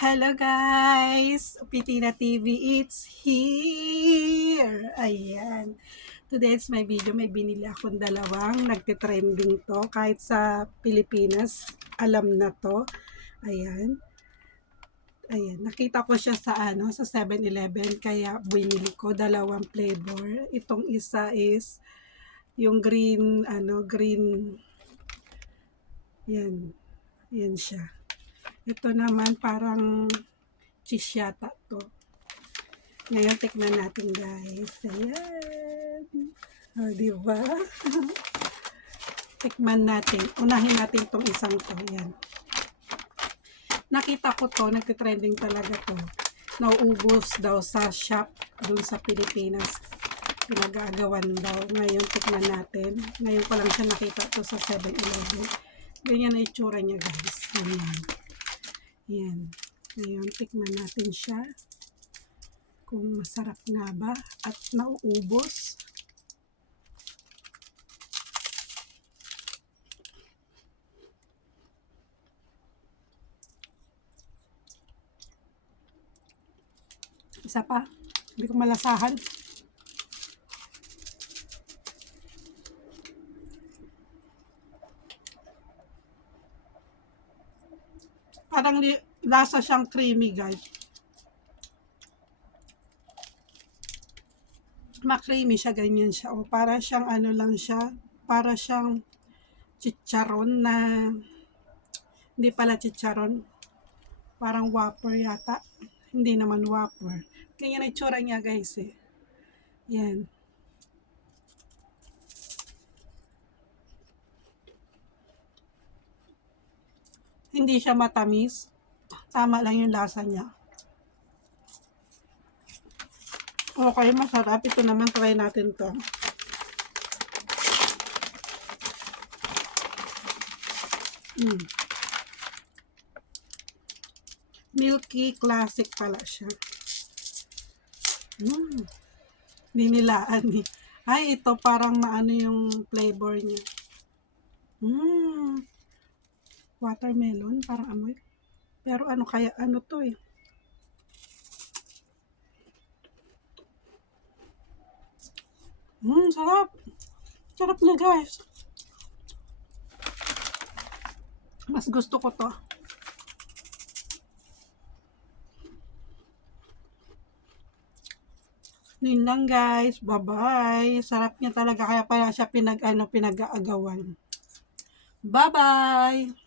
Hello guys! Pitina TV, it's here! Ayan. Today's my video. May binili akong dalawang nagtitrending to. Kahit sa Pilipinas, alam na to. Ayan. Ayan. Nakita ko siya sa sa 7-Eleven. Kaya binili ko dalawang flavor. Itong isa is yung green, green. Yan. Yan siya. Ito naman parang cheese yata to. Ngayon, tikman natin guys. Ayan. O, diba? Tikman natin. Unahin natin tong isang to. Ayan. Nakita ko to, nagtitrending talaga to. Nauubos daw sa shop dun sa Pilipinas. Pinag-aagawan daw. Ngayon, tikman natin. Ngayon ko lang siya nakita to sa 7-Eleven. Ganyan na itsura niya guys. Ayan. Ayan. Ngayon, tikman natin siya. Kung masarap nga ba at nauubos. Isa pa. Hindi ko malasahan. Parang lasa siyang creamy guys. Ma-creamy siya, ganyan siya. O para siyang lang siya. Para siyang chicharon na hindi pala chicharon. Parang Whopper yata. Hindi naman Whopper. Ganyan ang itsura niya guys eh. Yan. Hindi siya matamis. Tama lang yung lasa niya. Okay, masarap. Ito naman, try natin to. Milky classic pala siya. Dinilaan eh. Ay, ito parang maano yung flavor niya. Watermelon, parang amoy. Pero ano kaya, ano to eh. Sarap. Sarap na guys. Mas gusto ko to. Yun lang guys. Bye-bye. Sarap niya talaga. Kaya pala siya pinag-aagawan. Bye-bye.